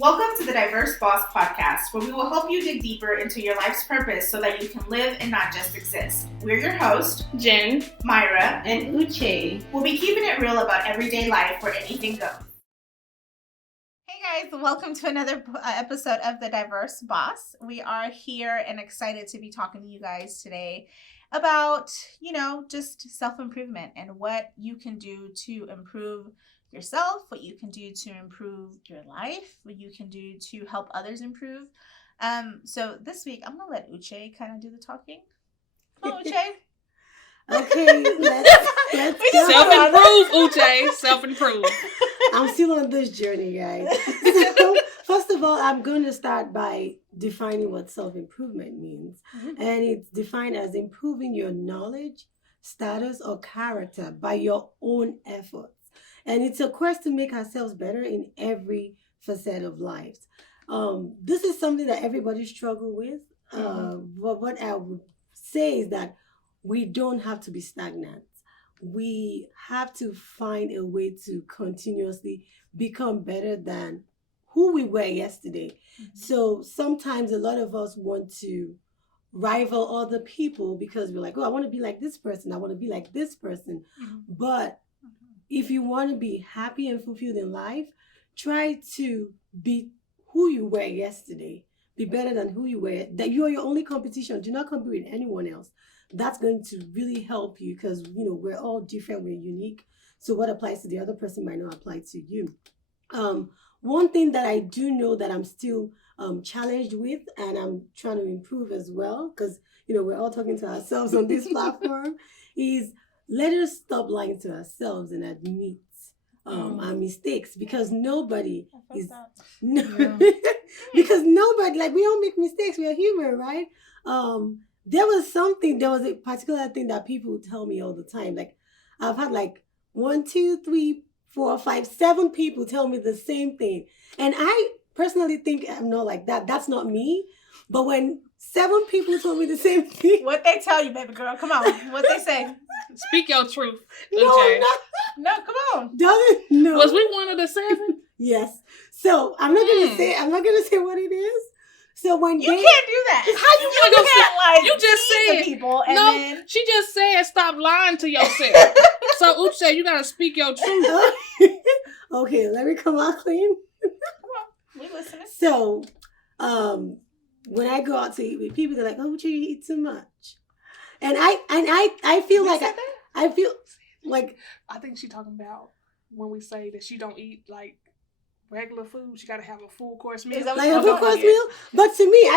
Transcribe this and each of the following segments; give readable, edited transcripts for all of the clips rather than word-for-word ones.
Welcome to the Diverse Boss Podcast, where we will help you dig deeper into your life's purpose so that you can live and not just exist. We're your hosts, Jen, Mayra, and Uche. We'll be keeping it real about everyday life where anything goes. Hey guys, welcome to another episode of the Diverse Boss. We are here and excited to be talking to you guys today about, just self-improvement and what you can do to improve yourself, what you can do to improve your life, what you can do to help others improve. So this week, I'm going to let Uche kind of do the talking. Come on, Uche. Okay, let's self-improve, Uche. Self-improve. I'm still on this journey, guys. So, first of all, I'm going to start by defining what self-improvement means. Mm-hmm. And it's defined as improving your knowledge, status, or character by your own efforts. And it's a quest to make ourselves better in every facet of life. This is something that everybody struggles with. But what I would say is that we don't have to be stagnant. We have to find a way to continuously become better than who we were yesterday. Mm-hmm. So sometimes a lot of us want to rival other people because we're like, oh, I want to be like this person. I want to be like this person. Mm-hmm. But if you want to be happy and fulfilled in life, try to be who you were yesterday. Be better than who you were. That you are your only competition. Do not compete with anyone else. That's going to really help you because, we're all different. We're unique. So what applies to the other person might not apply to you. One thing that I do know that I'm still challenged with and I'm trying to improve as well, because, we're all talking to ourselves on this platform, is let us stop lying to ourselves and admit our mistakes because nobody is because nobody, like, we all make mistakes. We are human, right? There was a particular thing that people tell me all the time. Like, I've had 1, 2, 3, 4, 5, 7 people tell me the same thing. And I personally think I'm not like that. That's not me. But when 7 people told me the same thing. What they tell you, baby girl. Come on. What they say. Speak your truth. No, come on. No. Was we one of the 7? Yes. So I'm not gonna say what it is. So when you can't do that. How you gonna say? You just said people. And then she just said stop lying to yourself. So Uche, you gotta speak your truth. Okay, let me come out clean. Come on, we listening. So, when I go out to eat with people, they're like, "Oh, Uche, you eat too much," and I feel like I feel like I think she's talking about when we say that she don't eat regular food, she gotta have a full course meal. Like a full course meal. But to me,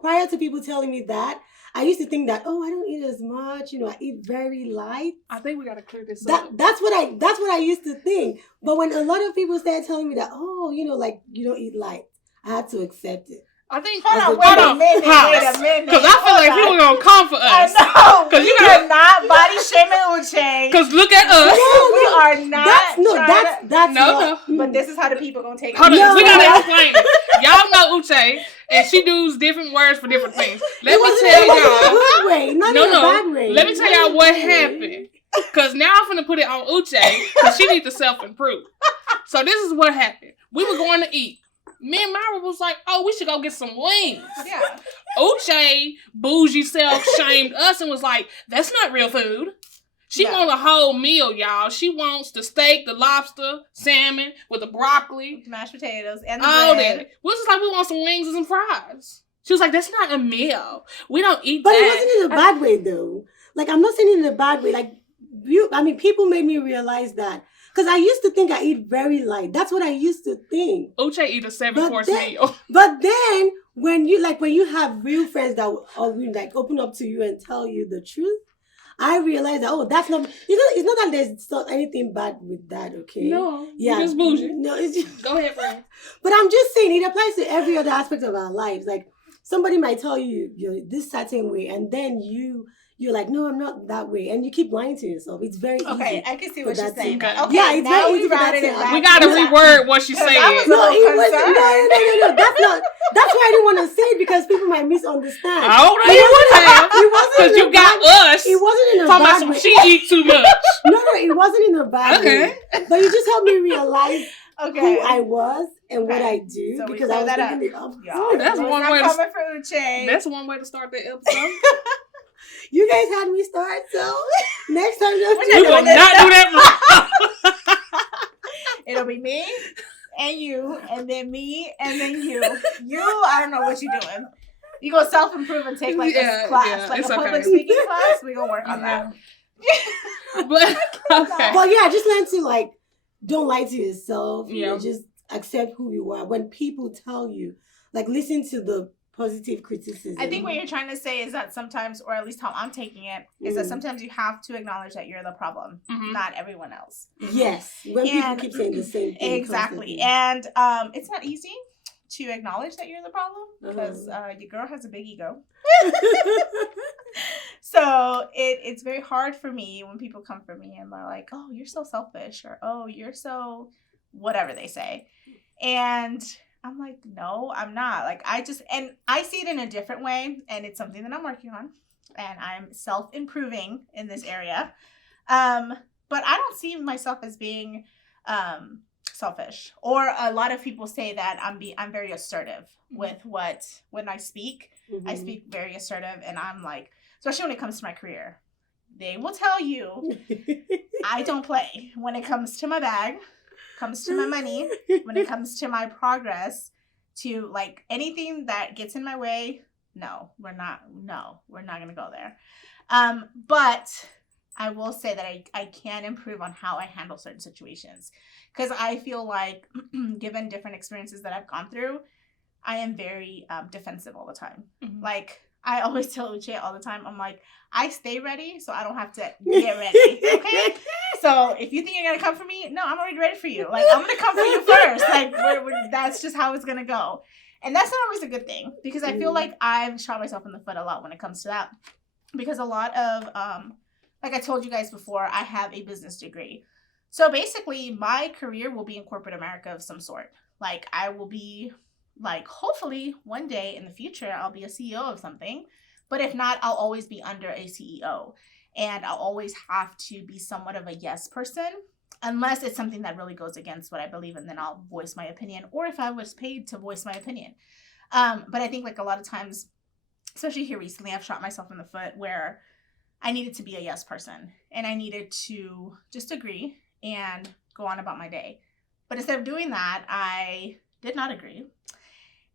prior to people telling me that, I used to think that, oh, I don't eat as much. I eat very light. I think we gotta clear this up. That's what I used to think. But when a lot of people started telling me that, oh, you don't eat light, I had to accept it. I think. Wait a minute. Because I feel like people are gonna come for us. I know. Because you are not body shaming Uche. Because look at us. We are not. That's no. But this is how the people gonna take it. Hold on, we gotta explain it. Y'all know Uche, and she does different words for different things. Let me tell y'all. Good way, not in a bad way. Let me tell y'all what happened. Because now I'm finna put it on Uche because she needs to self-improve. So this is what happened. We were going to eat. Me and Mayra was like, oh, we should go get some wings. Yeah. Uche, bougie self, shamed us and was like, that's not real food. She wants a whole meal, y'all. She wants the steak, the lobster, salmon, with the broccoli. Mashed potatoes, and the all bread. that. We was just like, we want some wings and some fries. She was like, that's not a meal. We don't eat but that. But it wasn't in a bad way, though. I'm not saying it in a bad way. People made me realize that. Because I used to think I eat very light. That's what I used to think. Uche eat a 7-course meal. But then when you have real friends that will open up to you and tell you the truth, I realized that that's not. It's not that there's not anything bad with that. Okay. No. Yeah. It's bougie. No. It's just, go ahead, friend. But I'm just saying it applies to every other aspect of our lives. Like somebody might tell you you're this certain way, and then you're like, no, I'm not that way. And you keep lying to yourself. It's very easy. Okay, I can see what she's saying. Okay. Yeah, it's very easy for that to we got to reword what she's saying. No, that's why I didn't want to say it because people might misunderstand. Oh, no, you wouldn't have. It wasn't because you got us. It wasn't in a talking bad about way. She eats too much. No, it wasn't in a bad way. But you just helped me realize who I was and what Okay. I do So we because I clear was that thinking the up. opposite. Y'all, That's it's one not way to- coming for Uche. That's one way to start the episode. You guys had me start, so next time We're We will doing this not do that. It'll be me and you, and then me, and then you. You, I don't know what you're doing. You go self-improve and take like a class, like a public speaking class. We gonna work on that. But okay. Well, yeah, just learn to like don't lie to yourself. Yeah. Just accept who you are. When people tell you, like listen to the positive criticism. I think what you're trying to say is that sometimes, or at least how I'm taking it, is that sometimes you have to acknowledge that you're the problem, not everyone else. Yes, when people keep saying the same thing. Exactly. Constantly. And it's not easy to acknowledge that you're the problem because your girl has a big ego. So it's very hard for me when people come for me and they're like, oh, you're so selfish, or oh, you're so whatever they say. And I'm like, no, I'm not. Like, I see it in a different way, and it's something that I'm working on, and I'm self-improving in this area. But I don't see myself as being selfish. Or a lot of people say that I'm very assertive with when I speak. I speak very assertive, and I'm like, especially when it comes to my career, they will tell you I don't play when it comes to my bag, comes to my money, when it comes to my progress, to like anything that gets in my way. No, we're not going to go there. But I will say that I can improve on how I handle certain situations, because I feel like given different experiences that I've gone through, I am very defensive all the time. Like, I always tell Uche all the time, I'm like, I stay ready so I don't have to get ready. Okay? So if you think you're going to come for me, no, I'm already ready for you. Like, I'm going to come for you first. Like, that's just how it's going to go. And that's not always a good thing, because I feel like I've shot myself in the foot a lot when it comes to that. Because a lot of, like I told you guys before, I have a business degree. So basically, my career will be in corporate America of some sort. Like, I will be, like, hopefully one day in the future, I'll be a CEO of something. But if not, I'll always be under a CEO. And I'll always have to be somewhat of a yes person, unless it's something that really goes against what I believe in, then I'll voice my opinion, or if I was paid to voice my opinion. But I think, like, a lot of times, especially here recently, I've shot myself in the foot where I needed to be a yes person, and I needed to just agree and go on about my day. But instead of doing that, I did not agree,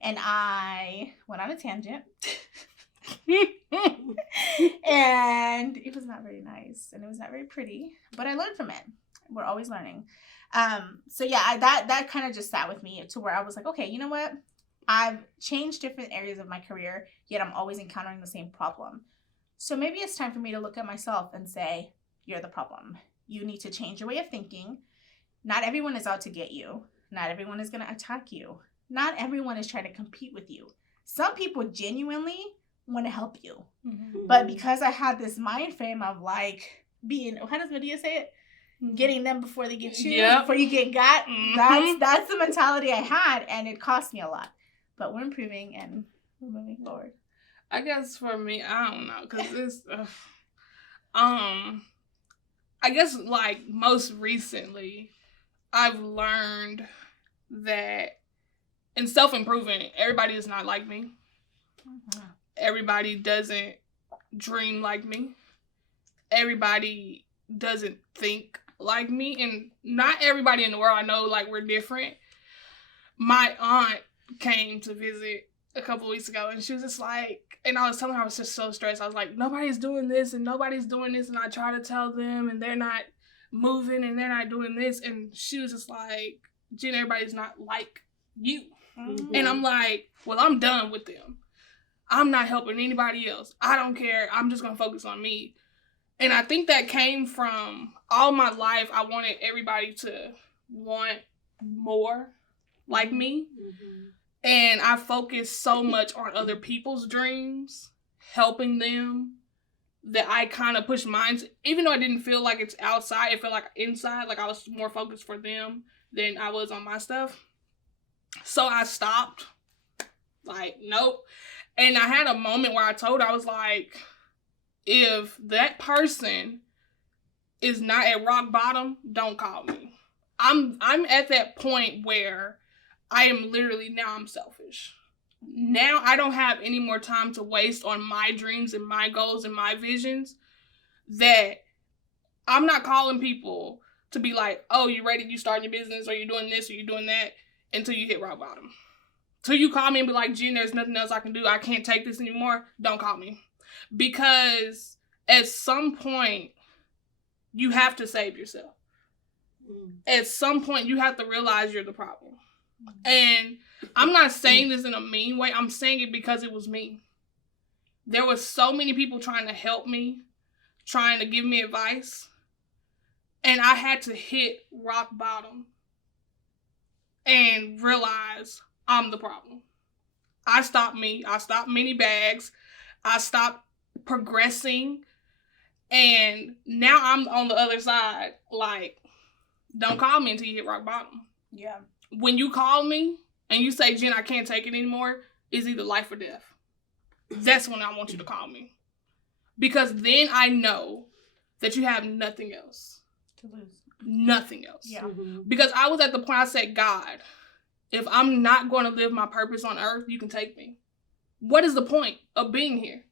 and I went on a tangent. And it was not very nice, and it was not very pretty, but I learned from it. We're always learning. So yeah, that kind of just sat with me to where I was like, okay, you know what? I've changed different areas of my career, yet I'm always encountering the same problem. So maybe it's time for me to look at myself and say, you're the problem. You need to change your way of thinking. Not everyone is out to get you. Not everyone is going to attack you. Not everyone is trying to compete with you. Some people genuinely want to help you. But because I had this mind frame of like being, how does Medea say it? Getting them before they get you, before you get got. That's the mentality I had, and it cost me a lot. But we're improving and we're moving forward. I guess for me, I don't know, because this, I guess like most recently, I've learned that in self-improvement, everybody is not like me. Everybody doesn't dream like me. Everybody doesn't think like me, and not everybody in the world I know, like, we're different. My aunt came to visit a couple weeks ago, and she was just like, and I was telling her I was just so stressed. I was like, nobody's doing this, and nobody's doing this, and I try to tell them, and they're not moving, and they're not doing this, and she was just like, Jen, everybody's not like you. And I'm like, well, I'm done with them. I'm not helping anybody else. I don't care. I'm just going to focus on me. And I think that came from all my life. I wanted everybody to want more like me. And I focused so much on other people's dreams, helping them, that I kind of pushed mine. Even though I didn't feel like it's outside, it felt like inside. Like I was more focused for them than I was on my stuff. So I stopped. Like, nope. And I had a moment where I told her, I was like, if that person is not at rock bottom, don't call me. I'm at that point where now I'm selfish. Now I don't have any more time to waste on my dreams and my goals and my visions, that I'm not calling people to be like, oh, you ready? You starting your business, or you doing this, or you doing that, until you hit rock bottom. Till you call me and be like, Jen, there's nothing else I can do. I can't take this anymore. Don't call me. Because at some point, you have to save yourself. At some point, you have to realize you're the problem. And I'm not saying this in a mean way. I'm saying it because it was me. There were so many people trying to help me, trying to give me advice. And I had to hit rock bottom and realize I'm the problem. I stopped me. I stopped many bags. I stopped progressing. And now I'm on the other side. Like, don't call me until you hit rock bottom. Yeah. When you call me and you say, Jen, I can't take it anymore, it's either life or death. That's when I want you to call me. Because then I know that you have nothing else to lose. Nothing else. Yeah. Because I was at the point I said, God, if I'm not going to live my purpose on earth, you can take me. What is the point of being here?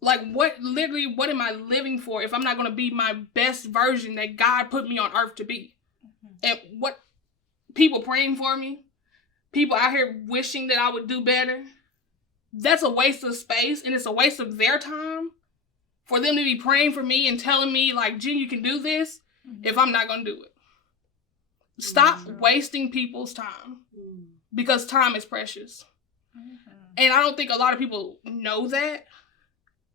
Like, what am I living for if I'm not going to be my best version that God put me on earth to be? And what, people praying for me, people out here wishing that I would do better, that's a waste of space, and it's a waste of their time for them to be praying for me and telling me, like, Jen, you can do this, if I'm not going to do it. Stop wasting people's time, because time is precious. And I don't think a lot of people know that.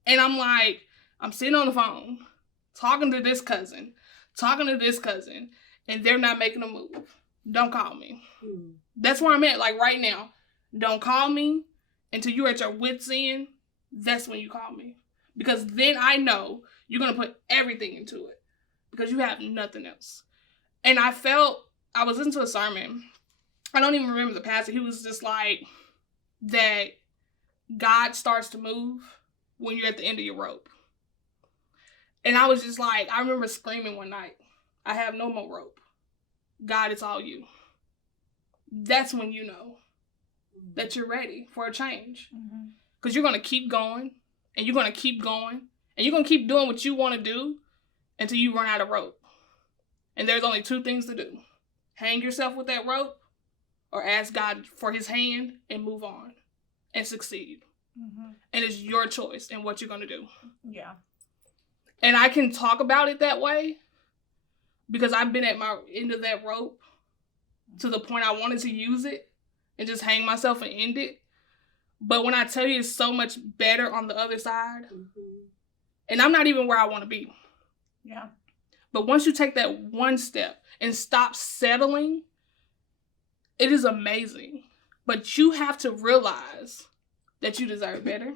And I'm like, I'm sitting on the phone, talking to this cousin, and they're not making a move. Don't call me. That's where I'm at, like, right now. Don't call me until you're at your wit's end. That's when you call me. Because then I know you're going to put everything into it. Because you have nothing else. And I was listening to a sermon. I don't even remember the pastor. He was just like, that God starts to move when you're at the end of your rope. And I was just like, I remember screaming one night, I have no more rope. God, it's all you. That's when you know that you're ready for a change. Because you're going to keep going, and you're going to keep going, and you're going to keep doing what you want to do until you run out of rope. And there's only two things to do. Hang yourself with that rope, or ask God for his hand and move on and succeed. And it's your choice and what you're going to do. Yeah. And I can talk about it that way because I've been at my end of that rope to the point I wanted to use it and just hang myself and end it. But when I tell you it's so much better on the other side, and I'm not even where I want to be. Yeah. But once you take that one step and stop settling, it is amazing. But you have to realize that you deserve better.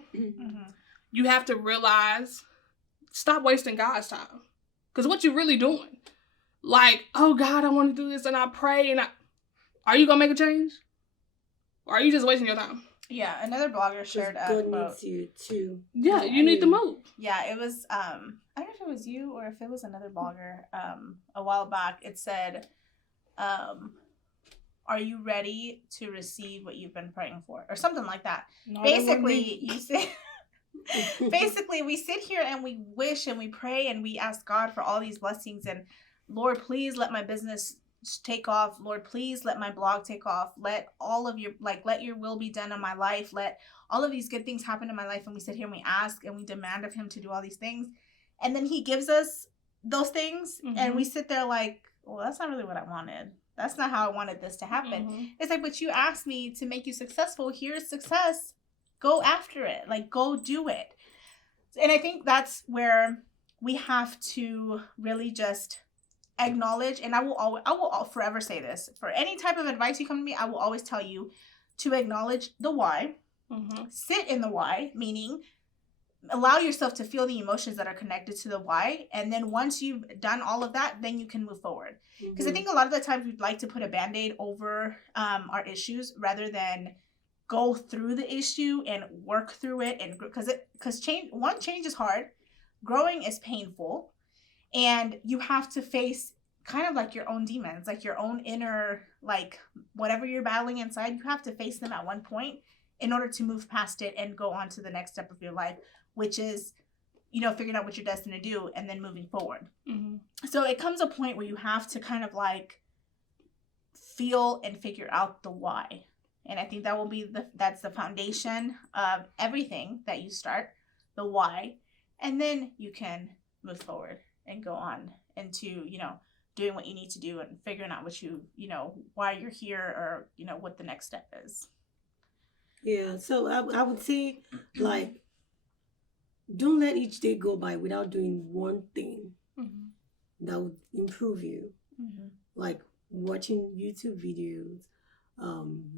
You have to realize, stop wasting God's time. Because what you're really doing, like, oh God, I want to do this, and I pray, are you going to make a change? Or are you just wasting your time? Yeah, another blogger shared a God quote. needs you too. Yeah, you need to move. Yeah, it was, I don't know if it was you or if it was another blogger a while back. It said, are you ready to receive what you've been praying for? Or something like that. Basically, we sit here and we wish and we pray and we ask God for all these blessings. And Lord, please let my business take off. Lord, please let my blog take off. Let all of your, let your will be done in my life. Let all of these good things happen in my life. And we sit here and we ask and we demand of him to do all these things. And then he gives us those things. And we sit there like, well, that's not really what I wanted. That's not how I wanted this to happen. It's like, but you asked me to make you successful. Here's success. Go after it. Like, go do it. And I think that's where we have to really just acknowledge, and I will forever say this. For any type of advice you come to me, I will always tell you to acknowledge the why. Sit in the why, meaning allow yourself to feel the emotions that are connected to the why. And then once you've done all of that, then you can move forward. Because I think a lot of the times we'd like to put a Band-Aid over our issues rather than go through the issue and work through it. And because change is hard. Growing is painful. And you have to face kind of like your own demons, like your own inner, like whatever you're battling inside, you have to face them at one point in order to move past it and go on to the next step of your life, which is, you know, figuring out what you're destined to do and then moving forward. Mm-hmm. So it comes a point where you have to kind of like feel and figure out the why. And I think that will be that's the foundation of everything that you start, the why. And then you can move forward and go on into, you know, doing what you need to do and figuring out what you know, why you're here, or, you know, what the next step is. Yeah, so I would say, like, don't let each day go by without doing one thing that would improve you. Like watching YouTube videos,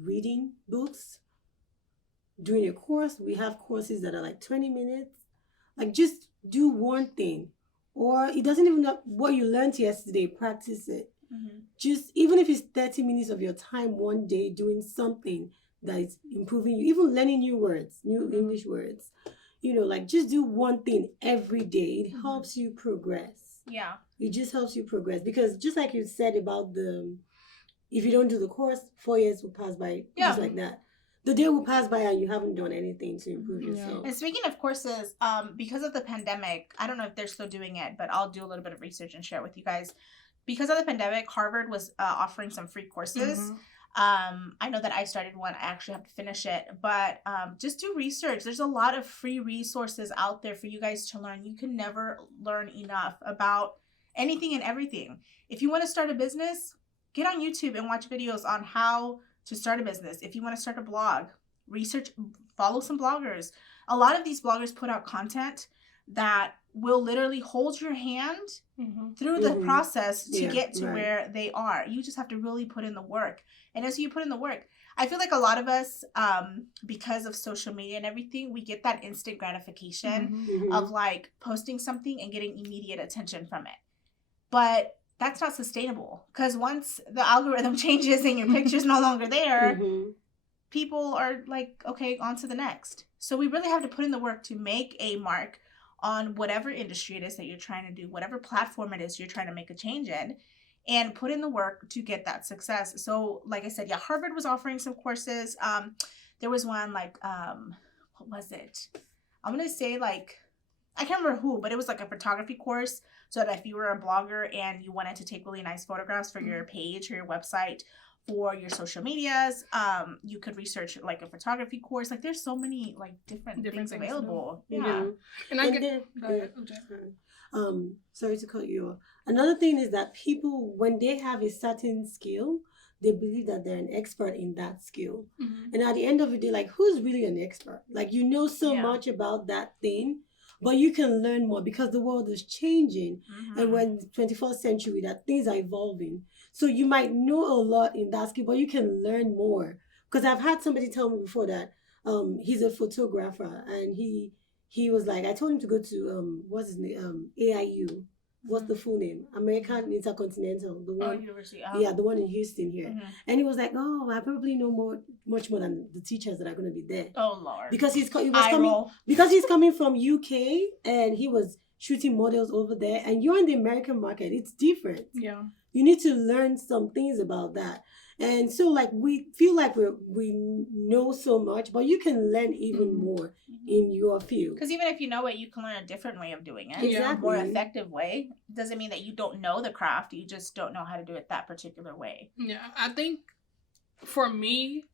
reading books, doing a course. We have courses that are like 20 minutes. Like, just do one thing. Or it doesn't even know what you learned yesterday, practice it. Just, even if it's 30 minutes of your time one day doing something that is improving you, even learning new words, new English words, you know, like, just do one thing every day. It helps you progress. Yeah. It just helps you progress, because just like you said about if you don't do the course, 4 years will pass by just like that. The day will pass by and you haven't done anything to improve yourself. And speaking of courses, because of the pandemic, I don't know if they're still doing it, but I'll do a little bit of research and share with you guys. Because of the pandemic, Harvard was offering some free courses. I know that I started one. I actually have to finish it, but just do research. There's a lot of free resources out there for you guys to learn. You can never learn enough about anything and everything. If you want to start a business, get on YouTube and watch videos on how to start a business. If you want to start a blog, research, follow some bloggers. A lot of these bloggers put out content that will literally hold your hand through the process to get to where they are. You just have to really put in the work. And as you put in the work, I feel like a lot of us, because of social media and everything, we get that instant gratification of like posting something and getting immediate attention from it. But that's not sustainable, because once the algorithm changes and your picture's no longer there, people are like, okay, on to the next. So we really have to put in the work to make a mark on whatever industry it is that you're trying to do, whatever platform it is you're trying to make a change in, and put in the work to get that success. So like I said, yeah, Harvard was offering some courses. There was one like, what was it? I'm going to say like, I can't remember who, but it was like a photography course. So that if you were a blogger and you wanted to take really nice photographs for your page or your website, for your social medias, you could research like a photography course. Like, there's so many like different things available. Yeah. And I get, go ahead, sorry to cut you off. Another thing is that people, when they have a certain skill, they believe that they're an expert in that skill. And at the end of the day, like, who's really an expert? Like, you know so much about that thing, but you can learn more because the world is changing. And when 21st century, that things are evolving. So you might know a lot in that skill, but you can learn more. Because I've had somebody tell me before that he's a photographer, and he was like, I told him to go to what's his name, AIU. What's the full name? American Intercontinental, the one. University. Yeah, the one in Houston here. And he was like, "Oh, I probably know much more than the teachers that are going to be there." Oh Lord! Because he's coming from UK, and he was shooting models over there. And you're in the American market; it's different. Yeah, you need to learn some things about that. And so, like, we feel like we know so much, but you can learn even more in your field. Because even if you know it, you can learn a different way of doing it. Exactly. A more effective way. Doesn't mean that you don't know the craft. You just don't know how to do it that particular way. Yeah, I think for me,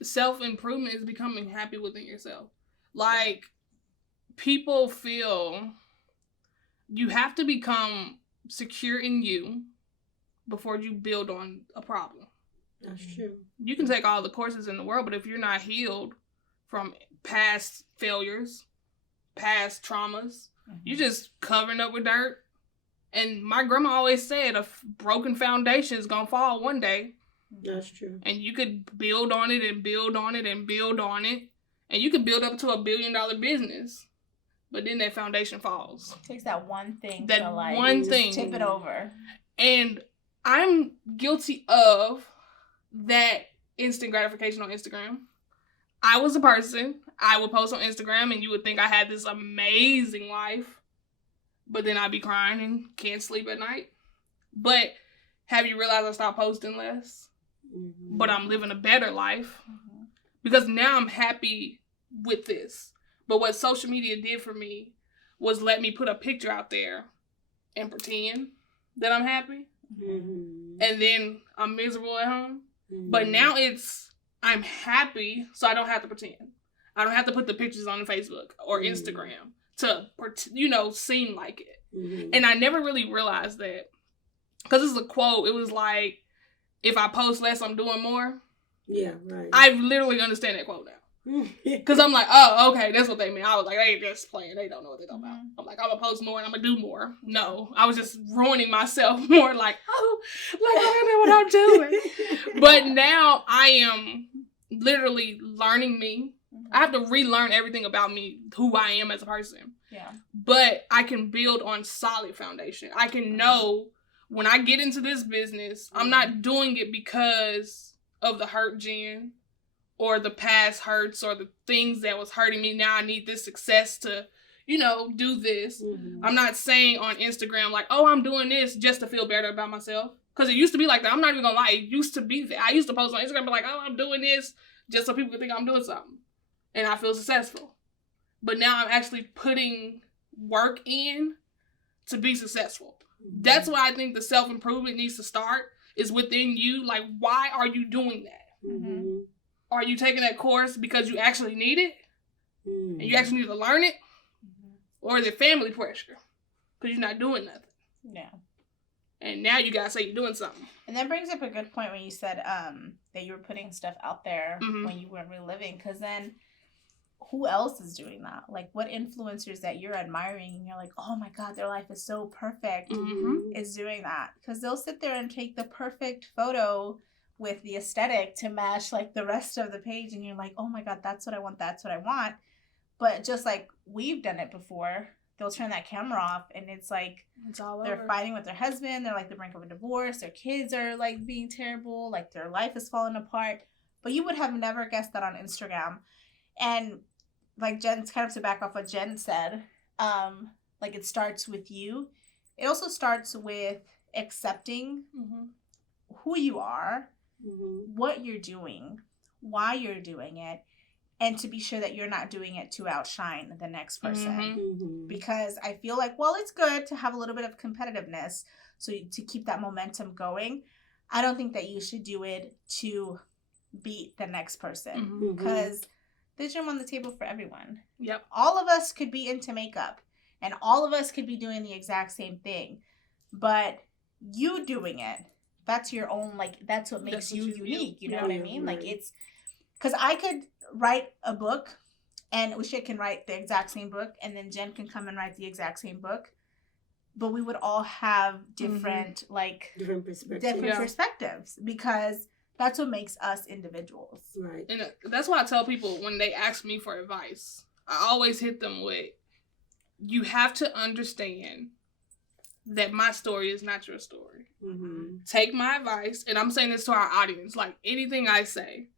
self-improvement is becoming happy within yourself. Like, people feel you have to become secure in you before you build on a problem. That's true. You can take all the courses in the world, but if you're not healed from past failures, past traumas, you're just covering up with dirt. And my grandma always said a broken foundation is going to fall one day. That's true. And you could build on it and build on it and build on it. And you could build up to $1 billion business. But then that foundation falls. It takes that one thing that to like one thing. Tip it over. And I'm guilty of that instant gratification on Instagram. I was a person, I would post on Instagram and you would think I had this amazing life, but then I'd be crying and can't sleep at night But have you realized I stopped posting less? Mm-hmm. But I'm living a better life because now I'm happy with this. But what social media did for me was let me put a picture out there and pretend that I'm happy. Mm-hmm. And then I'm miserable at home. Mm-hmm. But now I'm happy, so I don't have to pretend. I don't have to put the pictures on Facebook or Instagram to, seem like it. Mm-hmm. And I never really realized that. Because it's a quote. It was like, if I post less, I'm doing more. Yeah, right. I literally understand that quote now. Because I'm like, oh, okay, that's what they mean. I was like, they ain't just playing. They don't know what they're talking about. I'm like, I'm going to post more and I'm going to do more. No, I was just ruining myself more like, I don't know what I'm doing. But now I am literally learning me. I have to relearn everything about me, who I am as a person. Yeah. But I can build on solid foundation. I can know when I get into this business, I'm not doing it because of the hurt gen or the past hurts or the things that was hurting me. Now I need this success to, do this. Mm-hmm. I'm not saying on Instagram like, oh, I'm doing this just to feel better about myself. Because it used to be like that. I'm not even going to lie. It used to be that. I used to post on Instagram and be like, oh, I'm doing this just so people can think I'm doing something. And I feel successful. But now I'm actually putting work in to be successful. Mm-hmm. That's why I think the self-improvement needs to start is within you. Like, why are you doing that? Mm-hmm. Are you taking that course because you actually need it? Mm-hmm. And you actually need to learn it? Or is it family pressure? Because you're not doing nothing. Yeah. And now you gotta say you're doing something. And that brings up a good point when you said that you were putting stuff out there when you weren't really living. Because then who else is doing that? Like, what influencers that you're admiring and you're like, oh my God, their life is so perfect is doing that? Because they'll sit there and take the perfect photo with the aesthetic to match like the rest of the page. And you're like, oh my God, that's what I want. That's what I want. But just like we've done it before, they'll turn that camera off and it's like it's all they're over. fighting with their husband. They're like the brink of a divorce. Their kids are like being terrible. Like their life is falling apart. But you would have never guessed that on Instagram. And like Jen's kind of to back off what Jen said, like it starts with you. It also starts with accepting who you are, what you're doing, why you're doing it, and to be sure that you're not doing it to outshine the next person. Because I feel like, well, it's good to have a little bit of competitiveness so to keep that momentum going. I don't think that you should do it to beat the next person because there's room on the table for everyone. Yep. All of us could be into makeup and all of us could be doing the exact same thing. But you doing it, that's your own, like, that's what makes you unique. You know what I mean? Right. Like, it's, because I could write a book and Uche can write the exact same book and then Jen can come and write the exact same book. But we would all have different, different perspectives because that's what makes us individuals. Right. And that's why I tell people when they ask me for advice, I always hit them with, you have to understand that my story is not your story. Take my advice, and I'm saying this to our audience, like anything I say,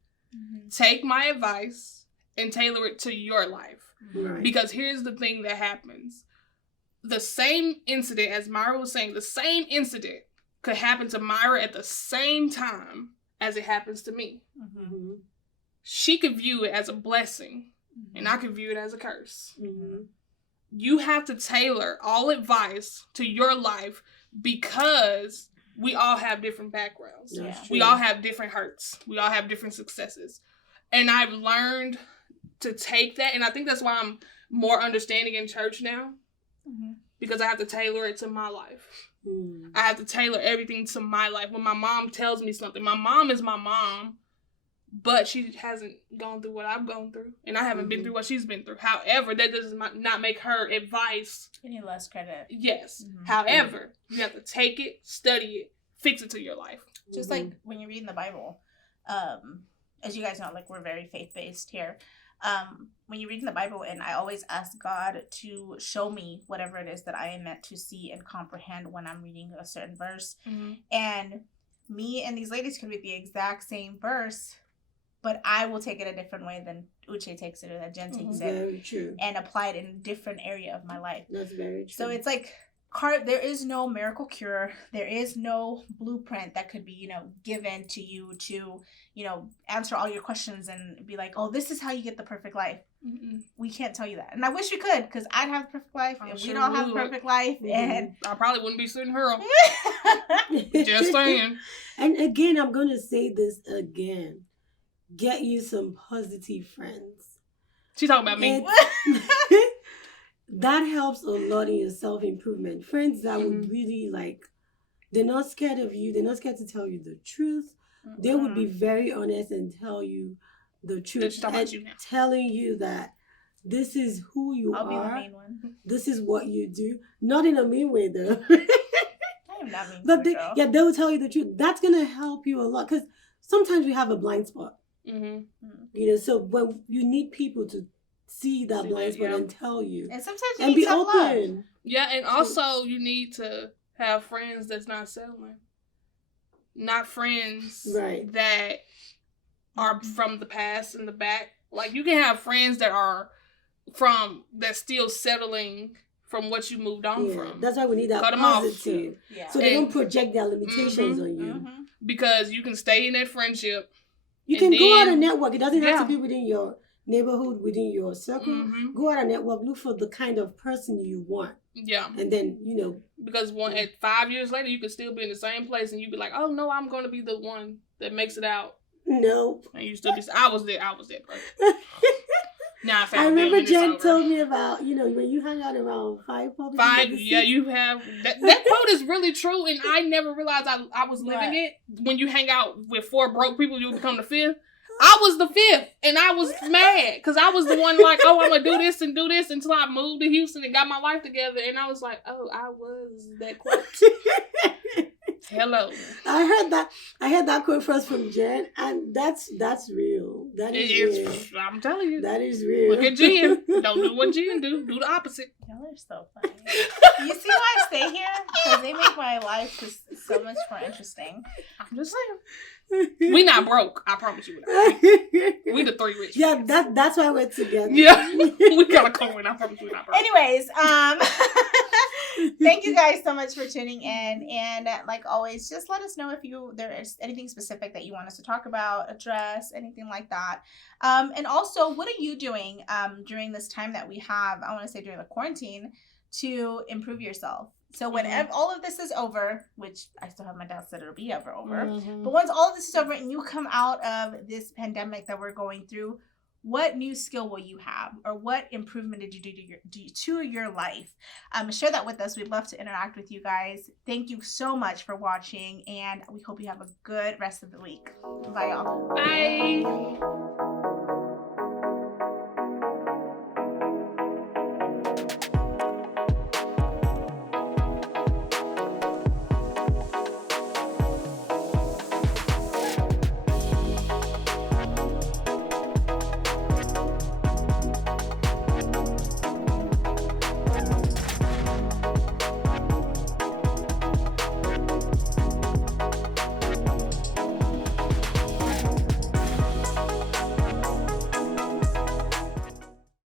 take my advice and tailor it to your life. Right. Because here's the thing that happens. The same incident, as Mayra was saying, the same incident could happen to Mayra at the same time as it happens to me. She could view it as a blessing, and I could view it as a curse. You have to tailor all advice to your life because we all have different backgrounds. Yeah. We all have different hurts. We all have different successes. And I've learned to take that, and I think that's why I'm more understanding in church now, because I have to tailor it to my life. I have to tailor everything to my life. When my mom tells me something, my mom is my mom, but she hasn't gone through what I've gone through, and I haven't been through what she's been through. However, that does not make her advice any less credit. Yes. However, you have to take it, study it, fix it to your life. Just like when you're reading the Bible, as you guys know, like we're very faith-based here. When you're reading the Bible, and I always ask God to show me whatever it is that I am meant to see and comprehend when I'm reading a certain verse. And me and these ladies could read the exact same verse, but I will take it a different way than Uche takes it or that Jen takes it. Very true. And apply it in a different area of my life. That's very true. So it's like there is no miracle cure. There is no blueprint that could be, given to you to, answer all your questions and be like, oh, this is how you get the perfect life. Mm-mm. We can't tell you that. And I wish we could, because I'd have the perfect life and we don't have the perfect life. And I probably wouldn't be sitting here. Just saying. And again, I'm going to say this again. Get you some positive friends. She's talking about me. That helps a lot in your self-improvement. Friends that would really they're not scared of you. They're not scared to tell you the truth. Mm-hmm. They would be very honest and tell you the truth. And telling you that this is who you are. I'll be the main one. This is what you do. Not in a mean way, though. I am not mean. But they will tell you the truth. That's going to help you a lot. Because sometimes we have a blind spot. Mm-hmm. So when you need people to see that blind spot and tell you, and sometimes you need be open. Love. Yeah, and also you need to have friends that's not settling, not friends that are from the past and the back. Like you can have friends that are that's still settling from what you moved on from. That's why we need that positive. So they don't project their limitations on you. Mm-hmm. Because you can stay in that friendship. You can go out and network. It doesn't have to be within your neighborhood, within your circle. Mm-hmm. Go out and network. Look for the kind of person you want. Yeah. And then, Because at 5 years later, you could still be in the same place and you'd be like, oh, no, I'm going to be the one that makes it out. Nope. And you still be, I was that person. Now I remember Jen told me about, when you hang out around five, you have, that quote is really true, and I never realized I was living it. When you hang out with 4 broke people, you become the 5th. I was the 5th, and I was mad, because I was the one like, oh, I'm going to do this until I moved to Houston and got my life together, and I was like, oh, I was that quote. Hello. I heard that quote first from Jen, and that's real. That is real. I'm telling you. That is real. Look at Jen. Don't do what Jen do. Do the opposite. Y'all are so funny. You see why I stay here? Because they make my life just so much more interesting. I'm just saying. We not broke. I promise you. We the 3 rich. Yeah, that's why we're together. Yeah, we got a coin. I promise you, we're not broke. Anyways, thank you guys so much for tuning in, and like always, just let us know if there is anything specific that you want us to talk about, address, anything like that. And also, what are you doing during this time that we have? I want to say during the quarantine to improve yourself. So when all of this is over, which I still have my doubts that it'll be over, but once all of this is over and you come out of this pandemic that we're going through, what new skill will you have, or what improvement did you do to your life? Share that with us. We'd love to interact with you guys. Thank you so much for watching, and we hope you have a good rest of the week. Bye, y'all. Bye.